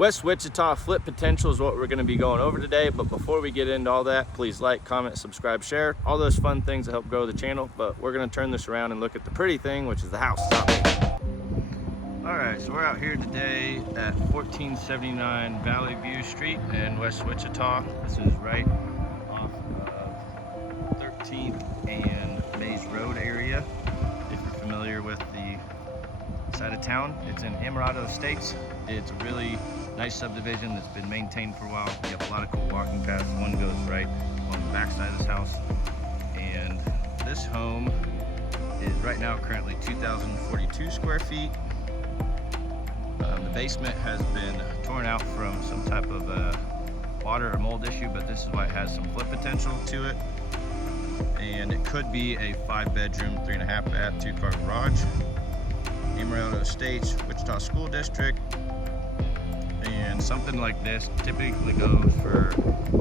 West Wichita flip potential is what we're going to be going over today, but before we get into all that, please like, comment, subscribe, share, all those fun things that help grow the channel. But we're going to turn this around and look at the pretty thing, which is the house. All right, so we're out here today at 1479 Valleyview Street in West Wichita. This is right off of 13th and Maize Road area. If you're familiar with the side of town, it's in Emerald Estates. It's a really nice subdivision that's been maintained for a while. You have a lot of cool walking paths. One goes right on the back side of this house. And this home is right now currently 2,042 square feet. The basement has been torn out from some type of water or mold issue, but this is why it has some flip potential to it. And it could be a 5-bedroom, 3.5 bath, 2-car garage. Emerald Estates, Wichita School District. And something like this typically goes for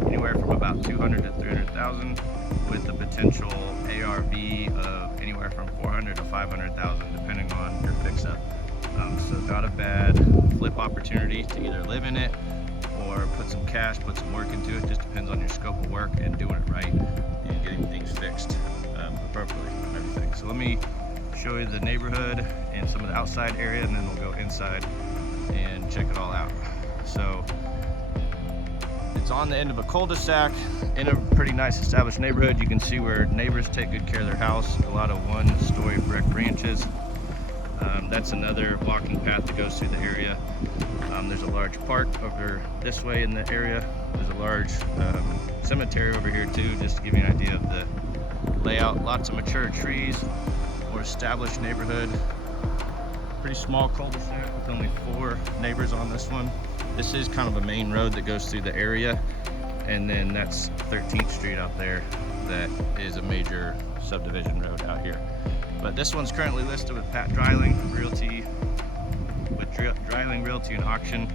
anywhere from about 200 to 300,000, with the potential ARV of anywhere from 400 to 500,000, depending on your fix-up. So not a bad flip opportunity to either live in it or put some cash, put some work into it. Just depends on your scope of work and doing it right and getting things fixed appropriately and everything. So let me show you the neighborhood and some of the outside area, and then we'll go inside and check it all out. So it's on the end of a cul-de-sac in a pretty nice established neighborhood. You can see where neighbors take good care of their house. A lot of 1-story brick ranches. That's another walking path that goes through the area. There's a large park over this way in the area. There's a large cemetery over here too, just to give you an idea of the layout. Lots of mature trees, more established neighborhood. Pretty small cul-de-sac with only 4 neighbors on this one. This is kind of a main road that goes through the area, and then that's 13th Street out there. That is a major subdivision road out here. But this one's currently listed with Pat Dreiling Realty, with Dreiling Realty and Auction.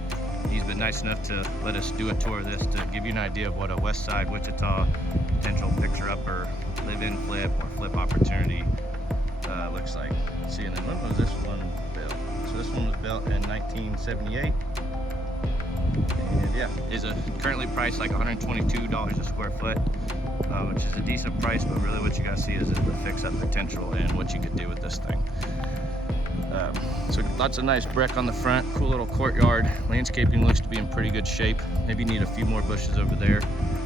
He's been nice enough to let us do a tour of this to give you an idea of what a West Side Wichita potential fixer-upper, live-in flip or flip opportunity looks like. Let's see, and then when was this one built? So this one was built in 1978. And yeah, is currently priced like $122 a square foot, which is a decent price, but really what you gotta see is the fix-up potential and what you could do with this thing. So lots of nice brick on the front, cool little courtyard. Landscaping looks to be in pretty good shape. Maybe need a few more bushes over there.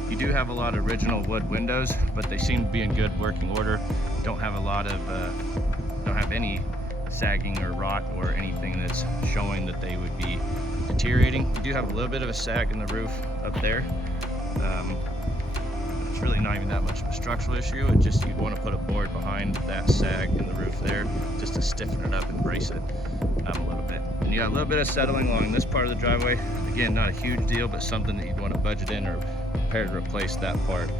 You do have a lot of original wood windows, but they seem to be in good working order. Don't have a lot of, don't have any sagging or rot or anything that's showing that they would be deteriorating. You do have a little bit of a sag in the roof up there. It's really not even that much of a structural issue. It just, you'd want to put a board behind that sag in the roof there just to stiffen it up and brace it a little bit. And you got a little bit of settling along this part of the driveway. Again, not a huge deal, but something that you'd want to budget in or prepare to replace that part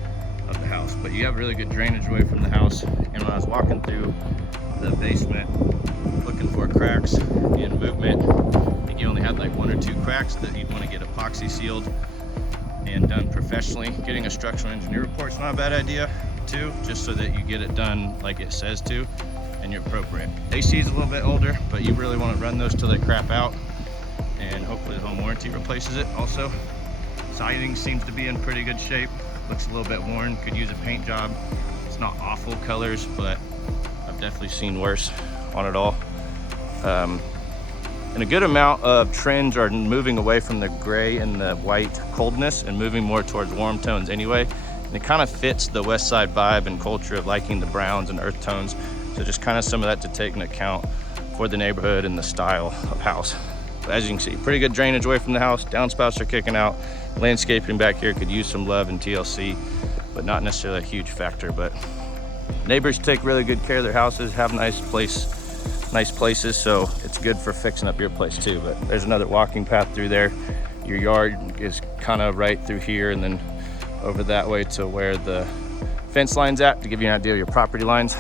of the house. But you have really good drainage away from the house. And when I was walking through the basement looking for cracks and movement, I think you only had like 1 or 2 cracks that you'd want to get epoxy sealed and done professionally. Getting a structural engineer report is not a bad idea too, just so that you get it done like it says to and you're appropriate. AC is a little bit older, but you really want to run those till they crap out, and hopefully the home warranty replaces it. Also, siding seems to be in pretty good shape. Looks a little bit worn, could use a paint job. It's not awful colors, but I've definitely seen worse on it all. And a good amount of trends are moving away from the gray and the white coldness and moving more towards warm tones anyway. And it kind of fits the West Side vibe and culture of liking the browns and earth tones. So just kind of some of that to take into account for the neighborhood and the style of house. But as you can see, pretty good drainage away from the house. Downspouts are kicking out. Landscaping back here could use some love and TLC, but not necessarily a huge factor. But neighbors take really good care of their houses, have nice places, so it's good for fixing up your place too. But there's another walking path through there. Your yard is kind of right through here and then over that way to where the fence line's at, to give you an idea of your property lines.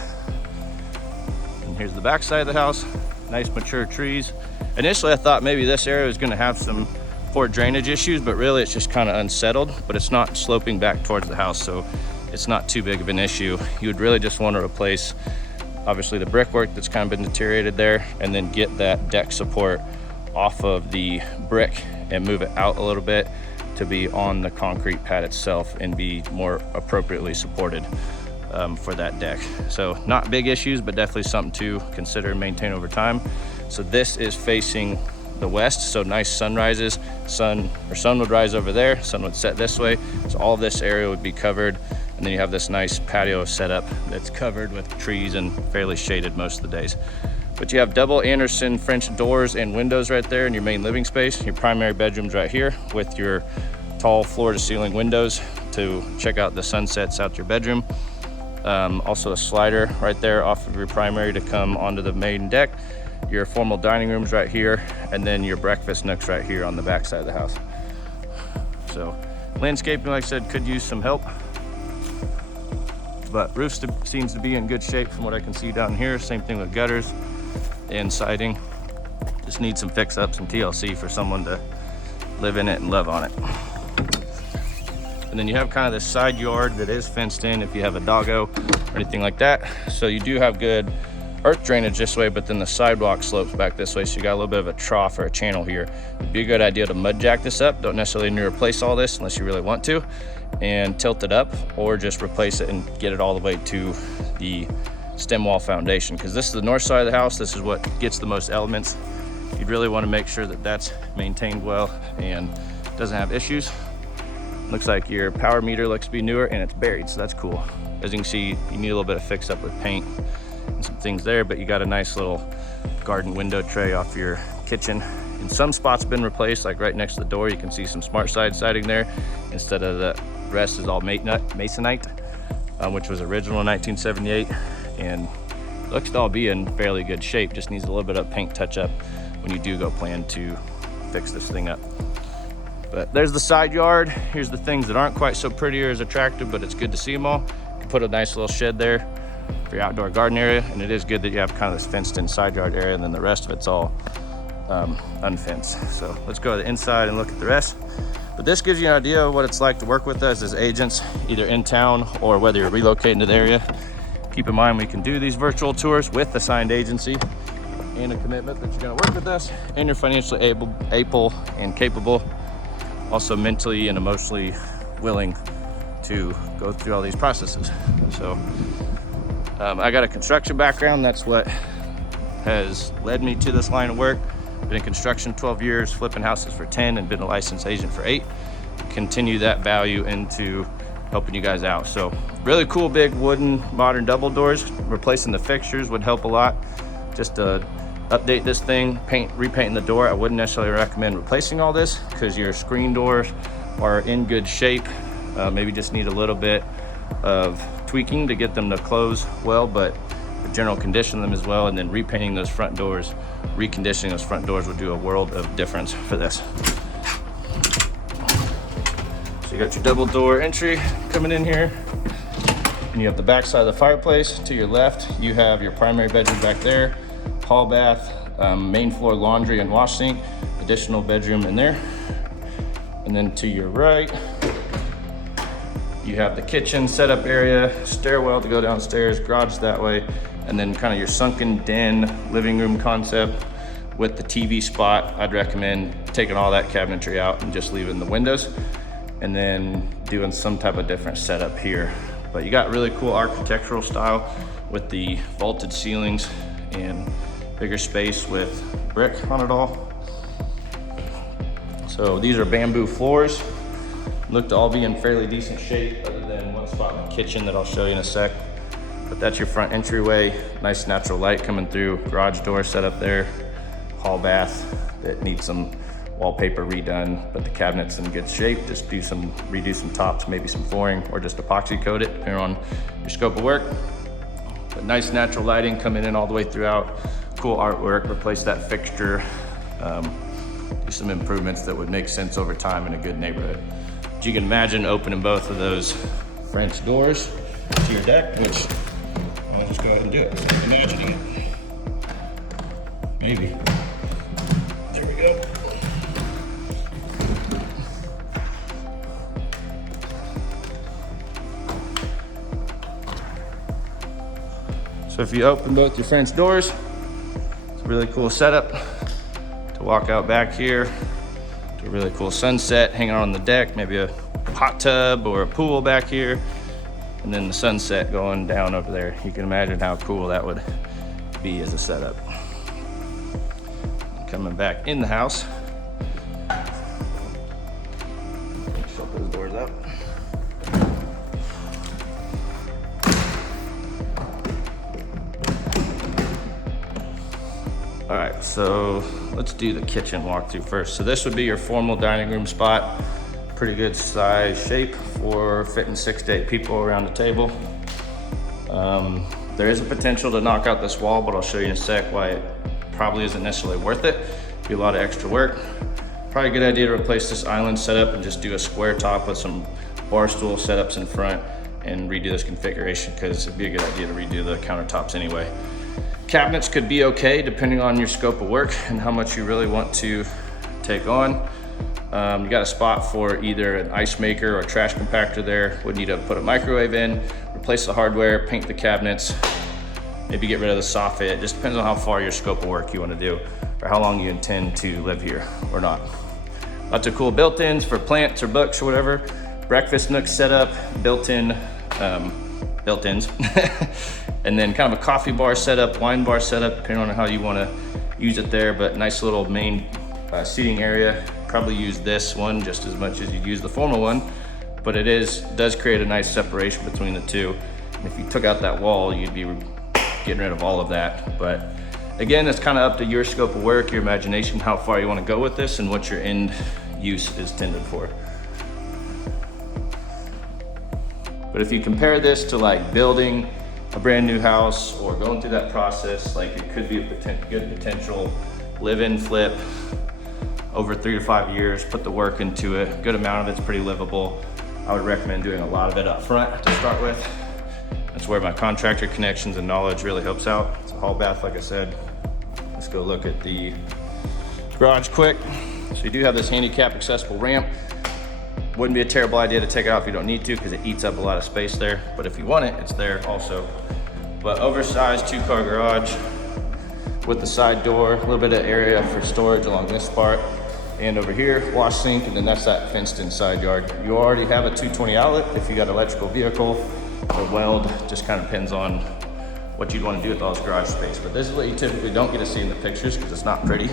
And here's the back side of the house. Nice mature trees. Initially I thought maybe this area was going to have some poor drainage issues, but really it's just kind of unsettled, but it's not sloping back towards the house, so it's not too big of an issue. You would really just want to replace obviously the brickwork that's kind of been deteriorated there, and then get that deck support off of the brick and move it out a little bit to be on the concrete pad itself and be more appropriately supported for that deck. So not big issues, but definitely something to consider and maintain over time. So this is facing the west, so nice sunrises. Sun would rise over there, sun would set this way, so all this area would be covered, and then you have this nice patio setup that's covered with trees and fairly shaded most of the days. But you have double Anderson French doors and windows right there in your main living space. Your primary bedroom's right here with your tall floor-to-ceiling windows to check out the sunsets out your bedroom. Also a slider right there off of your primary to come onto the main deck. Your formal dining room's right here, and then your breakfast nook's right here on the back side of the house. So landscaping, like I said, could use some help, but roof seems to be in good shape from what I can see down here. Same thing with gutters and siding. Just need some fix up, some TLC for someone to live in it and love on it. And then you have kind of this side yard that is fenced in if you have a doggo or anything like that. So you do have good earth drainage this way, but then the sidewalk slopes back this way, so you got a little bit of a trough or a channel here. It'd be a good idea to mud jack this up. Don't necessarily need to replace all this unless you really want to, and tilt it up, or just replace it and get it all the way to the stem wall foundation, because this is the north side of the house. This is what gets the most elements. You'd really want to make sure that that's maintained well and doesn't have issues. Looks like your power meter looks to be newer and it's buried, so that's cool. As you can see, you need a little bit of fix up with paint and some things there, but you got a nice little garden window tray off your kitchen. In some spots been replaced, like right next to the door, you can see some smart side siding there instead of the rest is all masonite, which was original in 1978, and looks to all be in fairly good shape. Just needs a little bit of paint touch up when you do go plan to fix this thing up. But there's the side yard. Here's the things that aren't quite so pretty or as attractive, but it's good to see them all. You can put a nice little shed there for your outdoor garden area, and it is good that you have kind of this fenced in side yard area, and then the rest of it's all unfenced. So let's go to the inside and look at the rest. But this gives you an idea of what it's like to work with us as agents, either in town or whether you're relocating to the area. Keep in mind we can do these virtual tours with a signed agency and a commitment that you're going to work with us, and you're financially able and capable, also mentally and emotionally willing to go through all these processes. So I got a construction background. That's what has led me to this line of work. Been in construction 12 years, flipping houses for 10, and been a licensed agent for 8. Continue that value into helping you guys out. So really cool big wooden modern double doors. Replacing the fixtures would help a lot. Just to update this thing, repainting the door. I wouldn't necessarily recommend replacing all this because your screen doors are in good shape. Maybe just need a little bit of tweaking to get them to close well, but the general condition of them as well, and then repainting those front doors, reconditioning those front doors would do a world of difference for this. So you got your double door entry coming in here, and you have the back side of the fireplace. To your left, you have your primary bedroom back there, hall bath, main floor laundry and wash sink, additional bedroom in there. And then to your right, you have the kitchen setup area, stairwell to go downstairs, garage that way, and then kind of your sunken den living room concept with the TV spot. I'd recommend taking all that cabinetry out and just leaving the windows, and then doing some type of different setup here. But you got really cool architectural style with the vaulted ceilings and bigger space with brick on it all. So these are bamboo floors. Look to all be in fairly decent shape, other than one spot in the kitchen that I'll show you in a sec. But that's your front entryway. Nice natural light coming through. Garage door set up there. Hall bath that needs some wallpaper redone, but the cabinet's in good shape. Just redo some tops, maybe some flooring, or just epoxy coat it, depending on your scope of work. But nice natural lighting coming in all the way throughout. Cool artwork. Replace that fixture. Do some improvements that would make sense over time in a good neighborhood. But you can imagine opening both of those French doors to your deck, which I'll just go ahead and do it. Imagining it. Maybe. There we go. So if you open both your French doors, it's a really cool setup to to walk out back here to a really cool sunset, hanging out on the deck, maybe a hot tub or a pool back here, and then the sunset going down over there. You can imagine how cool that would be as a setup. Coming back in the house. Shut those doors up. All right, so let's do the kitchen walkthrough first. So this would be your formal dining room spot. Pretty good size shape for fitting 6 to 8 people around the table. There is a potential to knock out this wall, but I'll show you in a sec why it probably isn't necessarily worth it. Be a lot of extra work. Probably a good idea to replace this island setup and just do a square top with some bar stool setups in front and redo this configuration, because it'd be a good idea to redo the countertops anyway. Cabinets could be okay depending on your scope of work and how much you really want to take on. You got a spot for either an ice maker or a trash compactor there. Would need to put a microwave in, replace the hardware, paint the cabinets, maybe get rid of the soffit. It just depends on how far your scope of work you want to do or how long you intend to live here or not. Lots of cool built-ins for plants or books or whatever. Breakfast nook setup, built-in built-ins. And then kind of a coffee bar setup, wine bar setup, depending on how you want to use it there, but nice little main seating area. Probably use this one just as much as you use the formal one, but it does create a nice separation between the two. And if you took out that wall, you'd be getting rid of all of that. But again, it's kind of up to your scope of work, your imagination, how far you want to go with this and what your end use is intended for. But if you compare this to like building a brand new house or going through that process, like it could be a good potential live-in flip over 3 to 5 years, put the work into it. Good amount of it's pretty livable. I would recommend doing a lot of it up front to start with. That's where my contractor connections and knowledge really helps out. It's a hall bath, like I said. Let's go look at the garage quick. So you do have this handicap accessible ramp. Wouldn't be a terrible idea to take it off if you don't need to, because it eats up a lot of space there. But if you want it, it's there also. But oversized 2-car garage with the side door, a little bit of area for storage along this part. And over here, wash sink, and then that's that fenced in side yard. You already have a 220 outlet if you got an electrical vehicle or weld. Just kind of depends on what you'd want to do with all this garage space. But this is what you typically don't get to see in the pictures because it's not pretty.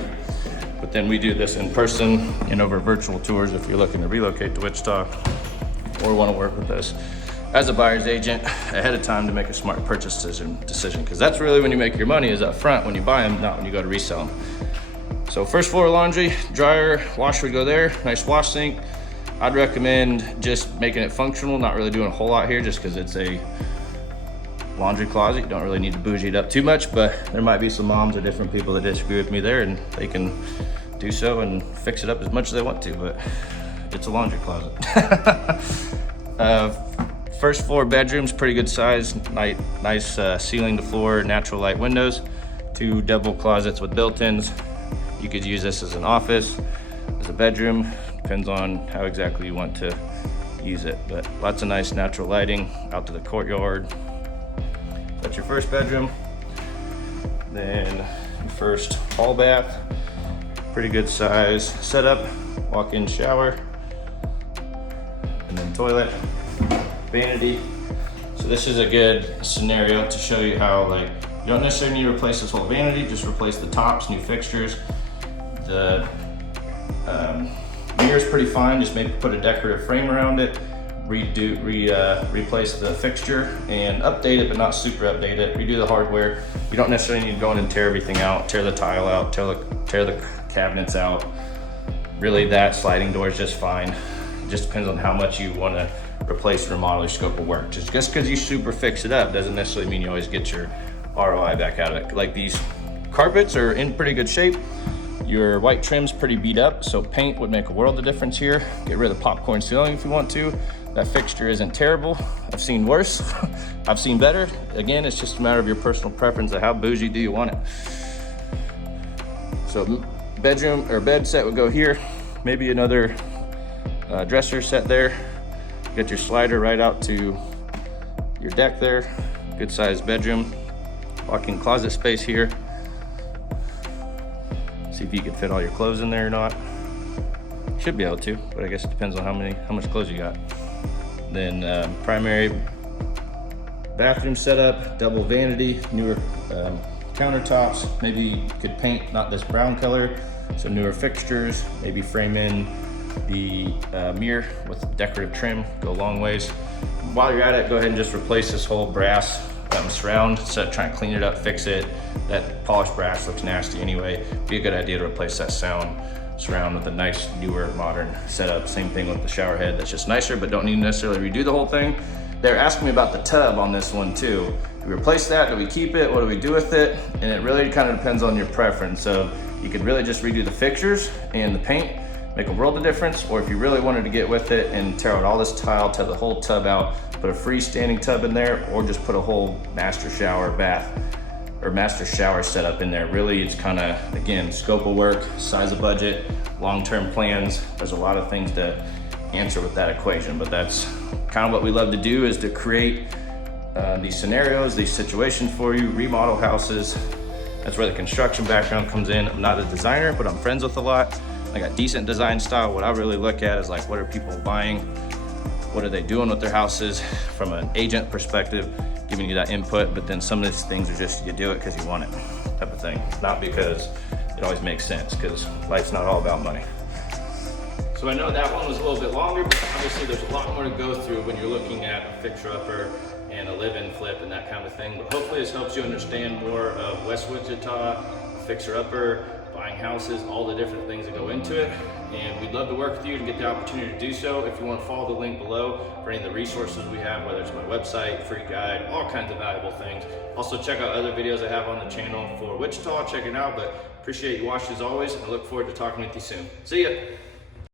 But then we do this in person and over virtual tours if you're looking to relocate to Wichita or want to work with us as a buyer's agent ahead of time to make a smart purchase decision. Because that's really when you make your money, is up front when you buy them, not when you go to resell them. So first floor laundry, dryer, washer would go there, nice wash sink. I'd recommend just making it functional, not really doing a whole lot here just because it's a laundry closet. You don't really need to bougie it up too much, but there might be some moms or different people that disagree with me there, and they can do so and fix it up as much as they want to, but it's a laundry closet. First floor bedrooms, pretty good size, nice ceiling to floor, natural light windows, 2 double closets with built-ins. You could use this as an office, as a bedroom, depends on how exactly you want to use it, but lots of nice natural lighting out to the courtyard. That's your first bedroom. Then your first hall bath, pretty good size setup, walk-in shower, and then toilet, vanity. So this is a good scenario to show you how, like, you don't necessarily need to replace this whole vanity, just replace the tops, new fixtures. The mirror's pretty fine, just maybe put a decorative frame around it, replace the fixture and update it, but not super update it. Redo the hardware. You don't necessarily need to go in and tear everything out, tear the tile out, tear the cabinets out. Really, that sliding door is just fine. It just depends on how much you want to replace and remodel your scope of work. Just because you super fix it up doesn't necessarily mean you always get your ROI back out of it. Like, these carpets are in pretty good shape. Your white trim's pretty beat up, so paint would make a world of difference here. Get rid of the popcorn ceiling if you want to. That fixture isn't terrible. I've seen worse. I've seen better. Again, it's just a matter of your personal preference of how bougie do you want it. So bedroom or bed set would go here. Maybe another dresser set there. Get your slider right out to your deck there. Good sized bedroom. Walk-in closet space here. See if you can fit all your clothes in there or not. Should be able to, but I guess it depends on how much clothes you got. Then primary bathroom setup, double vanity, newer countertops. Maybe you could paint not this brown color, some newer fixtures, maybe frame in the mirror with decorative trim, go a long ways. While you're at it, go ahead and just replace this whole brass surround. Instead of trying to clean it up, fix it. That polished brass looks nasty anyway. Be a good idea to replace that surround with a nice, newer, modern setup. Same thing with the shower head, that's just nicer, but don't need to necessarily redo the whole thing. They're asking me about the tub on this one too. Do we replace that? Do we keep it? What do we do with it? And it really kind of depends on your preference. So you could really just redo the fixtures and the paint, make a world of difference, or if you really wanted to get with it and tear out all this tile, tear the whole tub out, put a freestanding tub in there, or just put a whole master shower bath or master shower setup in there. Really, it's kind of, again, scope of work, size of budget, long-term plans. There's a lot of things to answer with that equation, but that's kind of what we love to do, is to create these scenarios, these situations for you, remodel houses. That's where the construction background comes in. I'm not a designer, but I'm friends with a lot. I got decent design style. What I really look at is like, what are people buying? What are they doing with their houses from an agent perspective, giving you that input. But then some of these things are just, you do it because you want it type of thing, not because it always makes sense, because life's not all about money. So I know that one was a little bit longer, but obviously there's a lot more to go through when you're looking at a fixer-upper and a live-in flip and that kind of thing. But hopefully this helps you understand more of West Wichita, a fixer-upper, buying houses, all the different things that go into it. And we'd love to work with you and get the opportunity to do so. If you want to follow the link below for any of the resources we have, whether it's my website, free guide, all kinds of valuable things. Also check out other videos I have on the channel for Wichita, check it out. But appreciate you watching as always, and I look forward to talking with you soon. See ya.